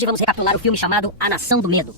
Hoje vamos recapitular o filme chamado A Nação do Medo.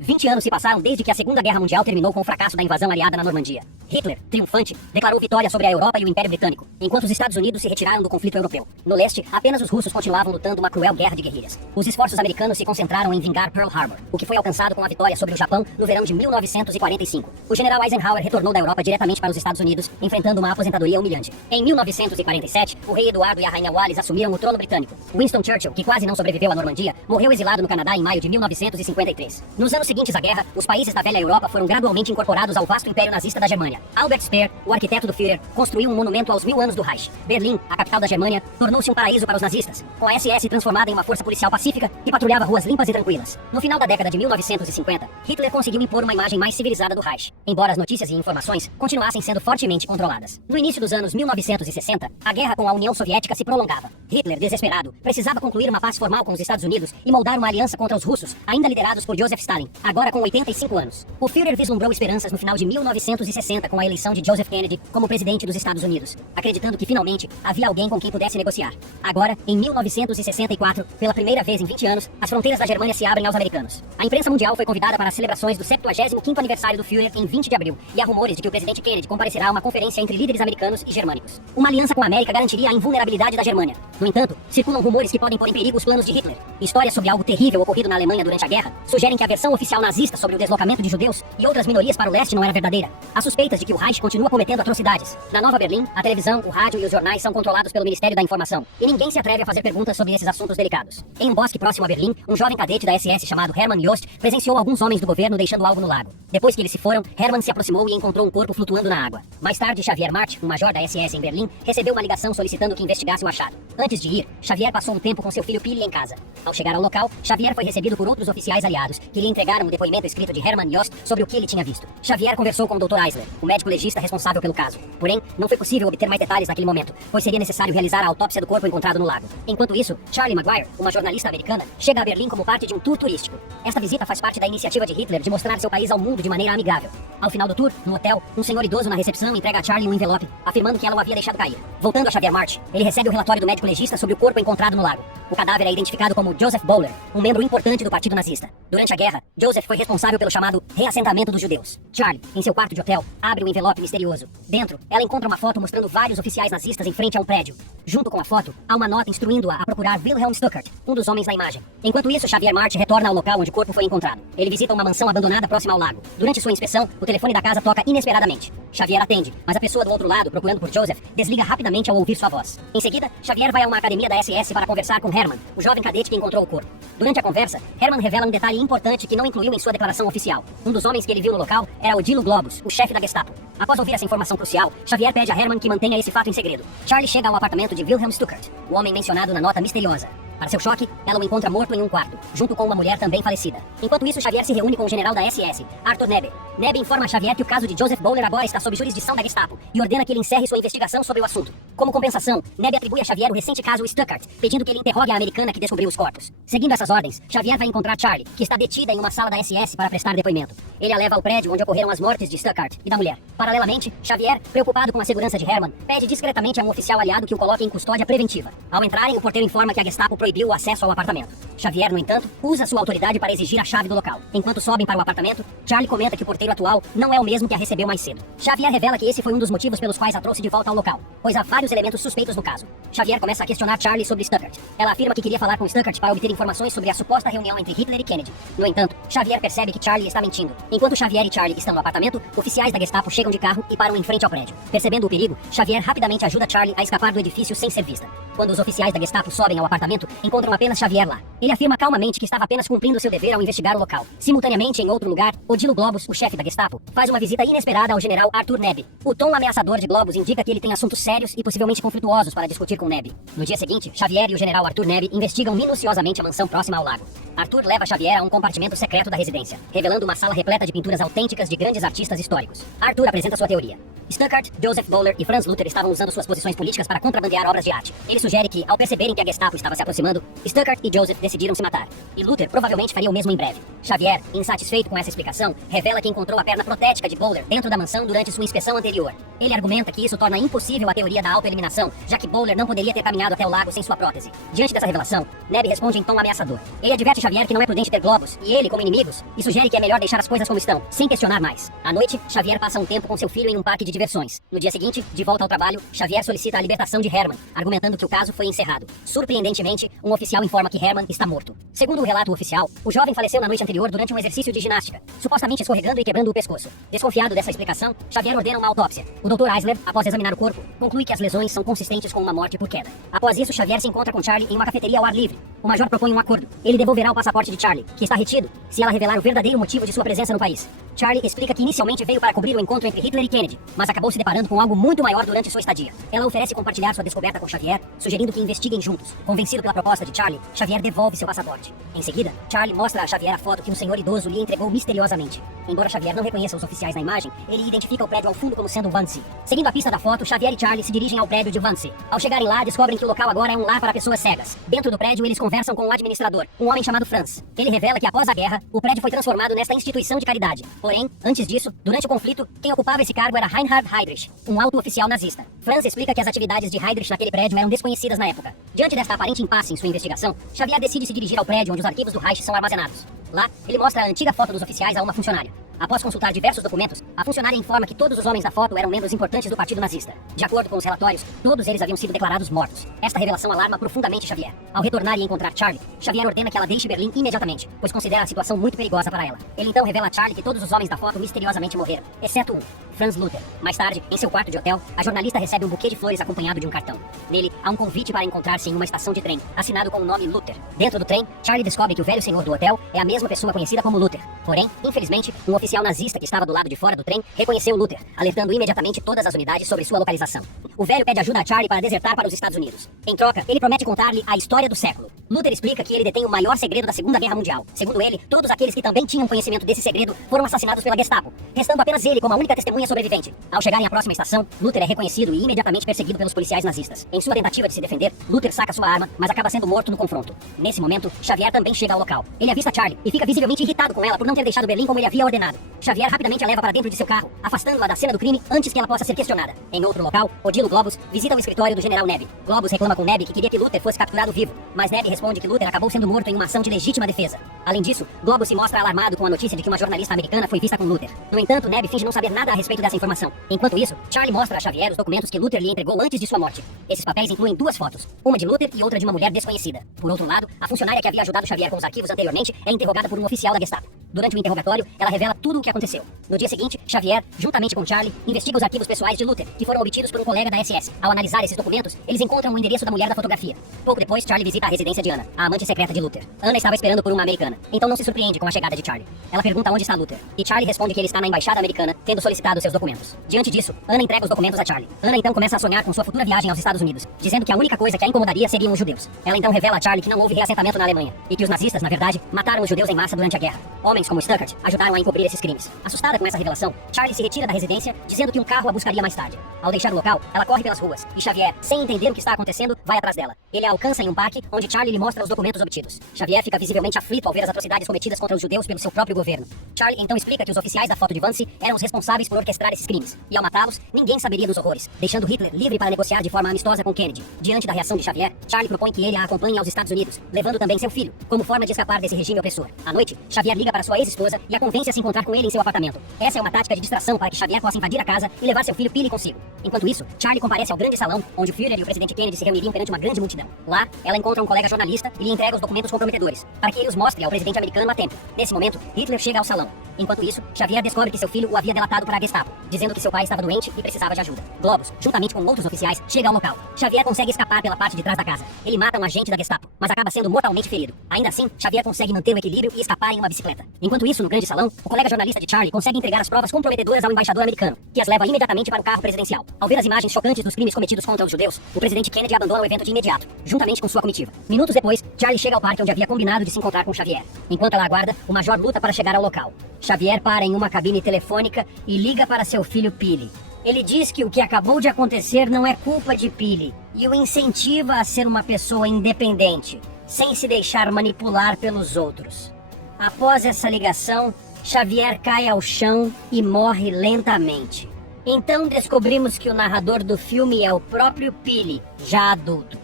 20 anos se passaram desde que a Segunda Guerra Mundial terminou com o fracasso da invasão aliada na Normandia. Hitler, triunfante, declarou vitória sobre a Europa e o Império Britânico, enquanto os Estados Unidos se retiraram do conflito europeu. No leste, apenas os russos continuavam lutando uma cruel guerra de guerrilhas. Os esforços americanos se concentraram em vingar Pearl Harbor, o que foi alcançado com a vitória sobre o Japão no verão de 1945. O general Eisenhower retornou da Europa diretamente para os Estados Unidos, enfrentando uma aposentadoria humilhante. Em 1947, o rei Eduardo e a rainha Wallis assumiram o trono britânico. Winston Churchill, que quase não sobreviveu à Normandia, morreu exilado no Canadá em maio de 1953. Nos anos seguintes à guerra, os países da velha Europa foram gradualmente incorporados ao vasto império nazista da Germânia. Albert Speer, o arquiteto do Führer, construiu um monumento aos 1000 anos do Reich. Berlim, a capital da Germânia, tornou-se um paraíso para os nazistas, com a SS transformada em uma força policial pacífica que patrulhava ruas limpas e tranquilas. No final da década de 1950, Hitler conseguiu impor uma imagem mais civilizada do Reich, embora as notícias e informações continuassem sendo fortemente controladas. No início dos anos 1960, a guerra com a União Soviética se prolongava. Hitler, desesperado, precisava concluir uma paz formal com os Estados Unidos e moldar uma aliança contra os russos, ainda liderados por Joseph Stalin, agora com 85 anos. O Führer vislumbrou esperanças no final de 1960 com a eleição de Joseph Kennedy como presidente dos Estados Unidos, acreditando que finalmente havia alguém com quem pudesse negociar. Agora, em 1964, pela primeira vez em 20 anos, as fronteiras da Germânia se abrem aos americanos. A imprensa mundial foi convidada para as celebrações do 75º aniversário do Führer em 20 de abril, e há rumores de que o presidente Kennedy comparecerá a uma conferência entre líderes americanos e germânicos. Uma aliança com a América garantiria a invulnerabilidade da Germânia. No entanto, circulam rumores que podem pôr em perigo os planos de Hitler. Histórias sobre algo terrível ocorrido na Alemanha durante a guerra sugerem que a versão oficial nazista sobre o deslocamento de judeus e outras minorias para o leste não era verdadeira. Há suspeitas de que o Reich continua cometendo atrocidades. Na Nova Berlim, a televisão, o rádio e os jornais são controlados pelo Ministério da Informação, e ninguém se atreve a fazer perguntas sobre esses assuntos delicados. Em um bosque próximo a Berlim, um jovem cadete da SS chamado Hermann Jost presenciou alguns homens do governo deixando algo no lago. Depois que eles se foram, Hermann se aproximou e encontrou um corpo flutuando na água. Mais tarde, Xavier March, um major da SS em Berlim, recebeu uma ligação solicitando que investigasse o achado. Antes de ir, Xavier passou um tempo com seu filho Pili em casa. Ao chegar ao local, Xavier foi recebido por outros oficiais aliados, que lhe entregaram o depoimento escrito de Hermann Jost sobre o que ele tinha visto. Xavier conversou com o Dr. Eisler, o médico legista responsável pelo caso. Porém, não foi possível obter mais detalhes naquele momento, pois seria necessário realizar a autópsia do corpo encontrado no lago. Enquanto isso, Charlie Maguire, uma jornalista americana, chega a Berlim como parte de um tour turístico. Esta visita faz parte da iniciativa de Hitler de mostrar seu país ao mundo de maneira amigável. Ao final do tour, no hotel, um senhor idoso na recepção entrega a Charlie um envelope, afirmando que ela o havia deixado cair. Voltando a Xavier March, ele recebe o relatório do médico legista sobre o corpo encontrado no lago. O cadáver é identificado como Joseph Bowler, um membro importante do partido nazista. Durante a guerra, Joseph foi responsável pelo chamado reassentamento dos judeus. Charlie, em seu quarto de hotel, abre o envelope misterioso. Dentro, ela encontra uma foto mostrando vários oficiais nazistas em frente a um prédio. Junto com a foto, há uma nota instruindo-a a procurar Wilhelm Stuckert, um dos homens na imagem. Enquanto isso, Xavier March retorna ao local onde o corpo foi encontrado. Ele visita uma mansão abandonada próxima ao lago. Durante sua inspeção, o telefone da casa toca inesperadamente. Xavier atende, mas a pessoa do outro lado, procurando por Joseph, desliga rapidamente ao ouvir sua voz. Em seguida, Xavier vai a uma academia da SS para conversar com Hermann, o jovem cadete que encontrou o corpo. Durante a conversa, Hermann revela um detalhe importante que não incluiu em sua declaração oficial. Um dos homens que ele viu no local era Odilo Globus, o chefe da Gestapo. Após ouvir essa informação crucial, Xavier pede a Hermann que mantenha esse fato em segredo. Charlie chega ao apartamento de Wilhelm Stuckert, o homem mencionado na nota misteriosa. Para seu choque, ela o encontra morto em um quarto, junto com uma mulher também falecida. Enquanto isso, Xavier se reúne com o general da SS, Arthur Nebe. Nebe informa a Xavier que o caso de Joseph Bowler agora está sob jurisdição da Gestapo e ordena que ele encerre sua investigação sobre o assunto. Como compensação, Nebe atribui a Xavier o recente caso Stuckert, pedindo que ele interrogue a americana que descobriu os corpos. Seguindo essas ordens, Xavier vai encontrar Charlie, que está detida em uma sala da SS para prestar depoimento. Ele a leva ao prédio onde ocorreram as mortes de Stuckert e da mulher. Paralelamente, Xavier, preocupado com a segurança de Hermann, pede discretamente a um oficial aliado que o coloque em custódia preventiva. Ao entrarem, o porteiro informa que a Gestapo proibiu o acesso ao apartamento. Xavier, no entanto, usa sua autoridade para exigir a chave do local. Enquanto sobem para o apartamento, Charlie comenta que o porteiro atual não é o mesmo que a recebeu mais cedo. Xavier revela que esse foi um dos motivos pelos quais a trouxe de volta ao local, pois há vários elementos suspeitos no caso. Xavier começa a questionar Charlie sobre Stuckert. Ela afirma que queria falar com Stuckert para obter informações sobre a suposta reunião entre Hitler e Kennedy. No entanto, Xavier percebe que Charlie está mentindo. Enquanto Xavier e Charlie estão no apartamento, oficiais da Gestapo chegam de carro e param em frente ao prédio. Percebendo o perigo, Xavier rapidamente ajuda Charlie a escapar do edifício sem ser vista. Quando os oficiais da Gestapo sobem ao apartamento, encontram apenas Xavier lá. Ele afirma calmamente que estava apenas cumprindo seu dever ao investigar o local. Simultaneamente, em outro lugar, Odilo Globus, o chefe da Gestapo, faz uma visita inesperada ao general Arthur Nebe. O tom ameaçador de Globus indica que ele tem assuntos sérios e possivelmente conflituosos para discutir com Nebe. No dia seguinte, Xavier e o general Arthur Nebe investigam minuciosamente a mansão próxima ao lago. Arthur leva Xavier a um compartimento secreto da residência, revelando uma sala repleta de pinturas autênticas de grandes artistas históricos. Arthur apresenta sua teoria. Stuckert, Joseph Bowler e Franz Luther estavam usando suas posições políticas para contrabandear obras de arte. Ele sugere que, ao perceberem que a Gestapo estava se aproximando, Stuckart e Joseph decidiram se matar. E Luther provavelmente faria o mesmo em breve. Xavier, insatisfeito com essa explicação, revela que encontrou a perna protética de Bowler dentro da mansão durante sua inspeção anterior. Ele argumenta que isso torna impossível a teoria da autoeliminação, já que Bowler não poderia ter caminhado até o lago sem sua prótese. Diante dessa revelação, Neb responde em tom ameaçador. Ele adverte Xavier que não é prudente ter globos e ele como inimigos, e sugere que é melhor deixar as coisas como estão, sem questionar mais. À noite, Xavier passa um tempo com seu filho em um parque de diversões. No dia seguinte, de volta ao trabalho, Xavier solicita a libertação de Herman, argumentando que o caso foi encerrado. Surpreendentemente, um oficial informa que Herman está morto. Segundo o relato oficial, o jovem faleceu na noite anterior durante um exercício de ginástica, supostamente escorregando e quebrando o pescoço. Desconfiado dessa explicação, Xavier ordena uma autópsia. O Dr. Eisler, após examinar o corpo, conclui que as lesões são consistentes com uma morte por queda. Após isso, Xavier se encontra com Charlie em uma cafeteria ao ar livre. O major propõe um acordo. Ele devolverá o passaporte de Charlie, que está retido, se ela revelar o verdadeiro motivo de sua presença no país. Charlie explica que inicialmente veio para cobrir o encontro entre Hitler e Kennedy, mas acabou se deparando com algo muito maior durante sua estadia. Ela oferece compartilhar sua descoberta com Xavier, sugerindo que investiguem juntos. Convencido pela proposta de Charlie, Xavier devolve seu passaporte. Em seguida, Charlie mostra a Xavier a foto que um senhor idoso lhe entregou misteriosamente. Embora Xavier não reconheça os oficiais na imagem, ele identifica o prédio ao fundo como sendo Wannsee. Seguindo a pista da foto, Xavier e Charlie se dirigem ao prédio de Wannsee. Ao chegarem lá, descobrem que o local agora é um lar para pessoas cegas. Dentro do prédio, eles conversam com o administrador, um homem chamado Franz. Ele revela que após a guerra, o prédio foi transformado nesta instituição de caridade. Porém, antes disso, durante o conflito, quem ocupava esse cargo era Reinhard Heydrich, um alto oficial nazista. Franz explica que as atividades de Heydrich naquele prédio eram desconhecidas na época. Diante desta aparente impasse em sua investigação, Xavier decide se dirigir ao prédio onde os arquivos do Reich são armazenados. Lá, ele mostra a antiga foto dos oficiais a uma funcionária. Após consultar diversos documentos, a funcionária informa que todos os homens da foto eram membros importantes do partido nazista. De acordo com os relatórios, todos eles haviam sido declarados mortos. Esta revelação alarma profundamente Xavier. Ao retornar e encontrar Charlie, Xavier ordena que ela deixe Berlim imediatamente, pois considera a situação muito perigosa para ela. Ele então revela a Charlie que todos os homens da foto misteriosamente morreram, exceto um, Franz Luther. Mais tarde, em seu quarto de hotel, a jornalista recebe um buquê de flores acompanhado de um cartão. Nele, há um convite para encontrar-se em uma estação de trem, assinado com o nome Luther. Dentro do trem, Charlie descobre que o velho senhor do hotel é a mesma pessoa conhecida como Luther. Porém, infelizmente, um oficial nazista que estava do lado de fora do trem reconheceu Luther, alertando imediatamente todas as unidades sobre sua localização. O velho pede ajuda a Charlie para desertar para os Estados Unidos. Em troca, ele promete contar-lhe a história do século. Luther explica que ele detém o maior segredo da Segunda Guerra Mundial. Segundo ele, todos aqueles que também tinham conhecimento desse segredo foram assassinados pela Gestapo, restando apenas ele como a única testemunha sobrevivente. Ao chegarem à próxima estação, Luther é reconhecido e imediatamente perseguido pelos policiais nazistas. Em sua tentativa de se defender, Luther saca sua arma, mas acaba sendo morto no confronto. Nesse momento, Xavier também chega ao local. Ele avista Charlie e fica visivelmente irritado com ela por não ter deixado Berlim como ele havia ordenado. Xavier rapidamente a leva para dentro de seu carro, afastando-a da cena do crime antes que ela possa ser questionada. Em outro local, Odilo Globus visita o escritório do general Neb. Globus reclama com Neb que queria que Luther fosse capturado vivo, mas Neb responde que Luther acabou sendo morto em uma ação de legítima defesa. Além disso, Globus se mostra alarmado com a notícia de que uma jornalista americana foi vista com Luther. No entanto, Neb finge não saber nada a respeito dessa informação. Enquanto isso, Charlie mostra a Xavier os documentos que Luther lhe entregou antes de sua morte. Esses papéis incluem duas fotos, uma de Luther e outra de uma mulher desconhecida. Por outro lado, a funcionária que havia ajudado Xavier com os arquivos anteriormente é interrogada por um oficial da Gestapo. Durante o interrogatório, ela revela tudo o que aconteceu. No dia seguinte, Xavier, juntamente com Charlie, investiga os arquivos pessoais de Luther, que foram obtidos por um colega da SS. Ao analisar esses documentos, eles encontram o endereço da mulher da fotografia. Pouco depois, Charlie visita a residência de Anna, a amante secreta de Luther. Anna estava esperando por uma americana, então não se surpreende com a chegada de Charlie. Ela pergunta onde está Luther, e Charlie responde que ele está na embaixada americana, tendo solicitado seus documentos. Diante disso, Anna entrega os documentos a Charlie. Anna então começa a sonhar com sua futura viagem aos Estados Unidos, dizendo que a única coisa que a incomodaria seriam os judeus. Ela então revela a Charlie que não houve reassentamento na Alemanha, e que os nazistas, na verdade, mataram os judeus em massa durante a guerra. Homens como Stuckart ajudaram a encobrir esses crimes. Assustada com essa revelação, Charlie se retira da residência, dizendo que um carro a buscaria mais tarde. Ao deixar o local, ela corre pelas ruas, e Xavier, sem entender o que está acontecendo, vai atrás dela. Ele a alcança em um parque, onde Charlie lhe mostra os documentos obtidos. Xavier fica visivelmente aflito ao ver as atrocidades cometidas contra os judeus pelo seu próprio governo. Charlie então explica que os oficiais da foto de Wannsee eram os responsáveis por orquestrar esses crimes, e ao matá-los, ninguém saberia dos horrores, deixando Hitler livre para negociar de forma amistosa com Kennedy. Diante da reação de Xavier, Charlie propõe que ele a acompanhe aos Estados Unidos, levando também seu filho, como forma de escapar desse regime opressor. À noite, Xavier liga para sua ex-esposa e a convence a se encontrar com ele em seu apartamento. Essa é uma tática de distração para que Xavier possa invadir a casa e levar seu filho Pili consigo. Enquanto isso, Charlie comparece ao grande salão, onde o Führer e o presidente Kennedy se reuniriam perante uma grande multidão. Lá, ela encontra um colega jornalista e lhe entrega os documentos comprometedores, para que ele os mostre ao presidente americano a tempo. Nesse momento, Hitler chega ao salão. Enquanto isso, Xavier descobre que seu filho o havia delatado para a Gestapo, dizendo que seu pai estava doente e precisava de ajuda. Globus, juntamente com outros oficiais, chega ao local. Xavier consegue escapar pela parte de trás da casa. Ele mata um agente da Gestapo, mas acaba sendo mortalmente ferido. Ainda assim, Xavier consegue manter o equilíbrio e escapar em uma bicicleta. Enquanto isso, no grande salão, o colega jornalista de Charlie consegue entregar as provas comprometedoras ao embaixador americano, que as leva imediatamente para o carro presidencial. Ao ver as imagens chocantes dos crimes cometidos contra os judeus, o presidente Kennedy abandona o evento de imediato, juntamente com sua comitiva. Minutos depois, Charlie chega ao parque onde havia combinado de se encontrar com Xavier. Enquanto ela aguarda, o major luta para chegar ao local. Xavier para em uma cabine telefônica e liga para seu filho Pili. Ele diz que o que acabou de acontecer não é culpa de Pili e o incentiva a ser uma pessoa independente, sem se deixar manipular pelos outros. Após essa ligação, Xavier cai ao chão e morre lentamente. Então descobrimos que o narrador do filme é o próprio Pili, já adulto.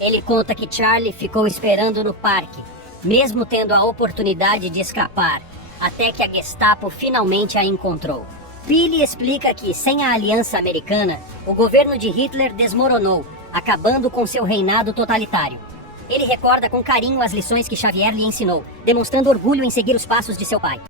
Ele conta que Charlie ficou esperando no parque, mesmo tendo a oportunidade de escapar, até que a Gestapo finalmente a encontrou. Pili explica que, sem a aliança americana, o governo de Hitler desmoronou, acabando com seu reinado totalitário. Ele recorda com carinho as lições que Xavier lhe ensinou, demonstrando orgulho em seguir os passos de seu pai.